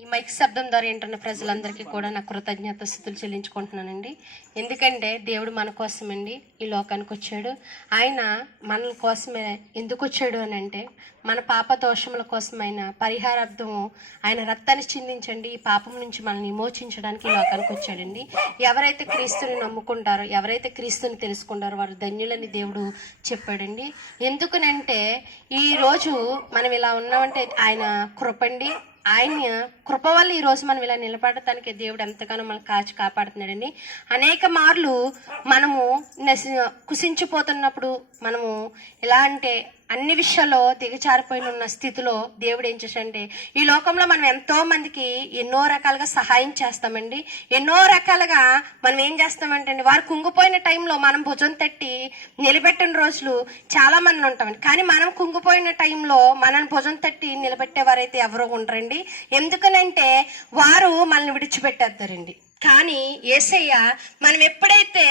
ఈ మైక్ శబ్దం ద్వారా వింటున్న ప్రజలందరికీ కూడా నా కృతజ్ఞత స్థుతులు చెల్లించుకుంటున్నానండి. ఎందుకంటే దేవుడు మన కోసమండి ఈ లోకానికి వచ్చాడు. ఆయన మన కోసమే ఎందుకు వచ్చాడు అని అంటే మన పాప దోషముల కోసమైన పరిహారార్థము ఆయన రక్తాన్ని చిందించండి ఈ పాపం నుంచి మనల్ని విమోచించడానికి ఈ లోకానికి వచ్చాడండి. ఎవరైతే క్రీస్తుని నమ్ముకుంటారో ఎవరైతే క్రీస్తుని తెలుసుకుంటారో వారు ధన్యులని దేవుడు చెప్పాడండి. ఎందుకనంటే ఈ రోజు మనం ఇలా ఉన్నామంటే ఆయన కృపండి ఆయన కృప వల్ల ఈ రోజు మనం ఇలా నిలబడటానికి దేవుడు ఎంతగానో మనల్ని కాచి కాపాడుతున్నాడండి. అనేక మార్లు మనము నశి కుసించిపోతున్నప్పుడు మనము ఎలా అంటే అన్ని విషయాల్లో దిగజారిపోయిన ఉన్న స్థితిలో దేవుడు ఏం చేశాడంటే ఈ లోకంలో మనం ఎంతో మందికి ఎన్నో రకాలుగా సహాయం చేస్తామండి. ఎన్నో రకాలుగా మనం ఏం చేస్తామంటే అండి వారు కుంగిపోయిన టైంలో మనం భుజం తట్టి నిలబెట్టిన రోజులు చాలా మంది ఉంటామండి. కానీ మనం కుంగిపోయిన టైంలో మనల్ని భుజం తట్టి నిలబెట్టేవారైతే ఎవరో ఉండరండి. ఎందుకనంటే వారు మనల్ని విడిచిపెట్టేద్దారండి కానీ ఏసయ్య మనం ఎప్పుడైతే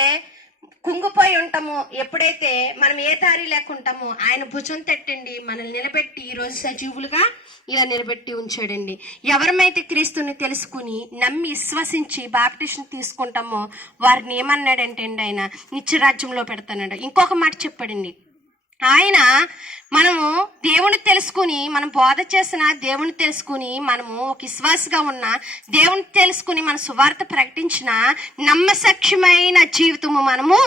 కుంగిపోయి ఉంటామో. ఎప్పుడైతే మనం ఏ దారి లేకుంటామో ఆయన భుజం తట్టండి మనల్ని నిలబెట్టి ఈరోజు రోజు సజీవులుగా ఇలా నిలబెట్టి ఉంచాడండి. ఎవరమైతే క్రీస్తుని తెలుసుకుని నమ్మి విశ్వసించి బాప్టిషన్ తీసుకుంటామో వారిని ఏమన్నాడంటే అండి ఆయన నిత్యరాజ్యంలో పెడతానండి ఇంకొక మాట చెప్పాడండి. ఆయన మనము దేవుని తెలుసుకుని మనం బోధ చేసిన దేవుని తెలుసుకుని మనము ఒక విశ్వాసగా ఉన్న దేవుని తెలుసుకుని మన సువార్త ప్రకటించిన నమ్మసక్ష్యమైన జీవితము మనము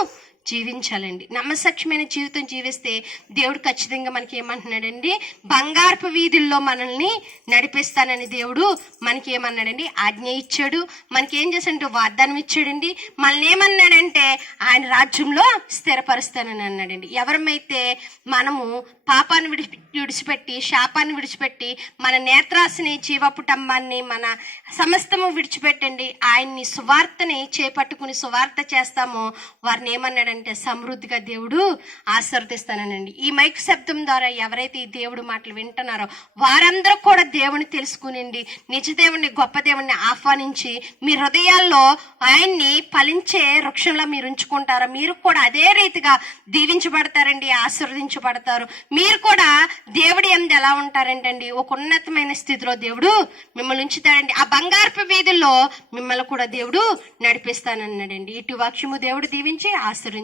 జీవించాలండి. నమ్మసక్ష్యమైన జీవితం జీవిస్తే దేవుడు ఖచ్చితంగా మనకి ఏమంటున్నాడండి బంగారపు వీధుల్లో మనల్ని నడిపిస్తానని దేవుడు మనకి ఏమన్నాడండి ఆజ్ఞ ఇచ్చాడు. మనకి ఏం చేశాడంటే వాగ్దానం ఇచ్చాడండి. మనల్ని ఏమన్నాడంటే ఆయన రాజ్యంలో స్థిరపరుస్తానని అన్నాడండి. ఎవరమైతే మనము పాపాన్ని విడిచి విడిచిపెట్టి శాపాన్ని విడిచిపెట్టి మన నేత్రాసిని జీవపుటంబాన్ని మన సమస్తము విడిచిపెట్టండి. ఆయన్ని సువార్తని చేపట్టుకుని సువార్త చేస్తామో వారిని ఏమన్నాడంటే సమృద్ధిగా దేవుడు ఆశీర్వదిస్తానండి ఈ మైక్ శబ్దం ద్వారా ఎవరైతే ఈ దేవుడు మాటలు వింటున్నారో వారందరూ కూడా దేవుని తెలుసుకునండి నిజ దేవుణ్ణి గొప్ప దేవుణ్ణి ఆహ్వానించి మీ హృదయాల్లో ఆయన్ని ఫలించే వృక్షంలో మీరు ఉంచుకుంటారు మీరు కూడా అదే రీతిగా దీవించబడతారండి ఆశీర్వదించబడతారు. మీరు కూడా దేవుడి ఎందు ఎలా ఉంటారంటండి? ఒక ఉన్నతమైన స్థితిలో దేవుడు మిమ్మల్ని ఉంచుతాడండి. ఆ బంగారపు వీధుల్లో మిమ్మల్ని కూడా దేవుడు నడిపిస్తానన్నాడండి. ఇటు వాక్యము దేవుడు దీవించి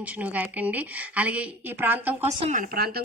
ఆశ్రయించును గాకండి అలాగే ఈ ప్రాంతం కోసం మన ప్రాంతం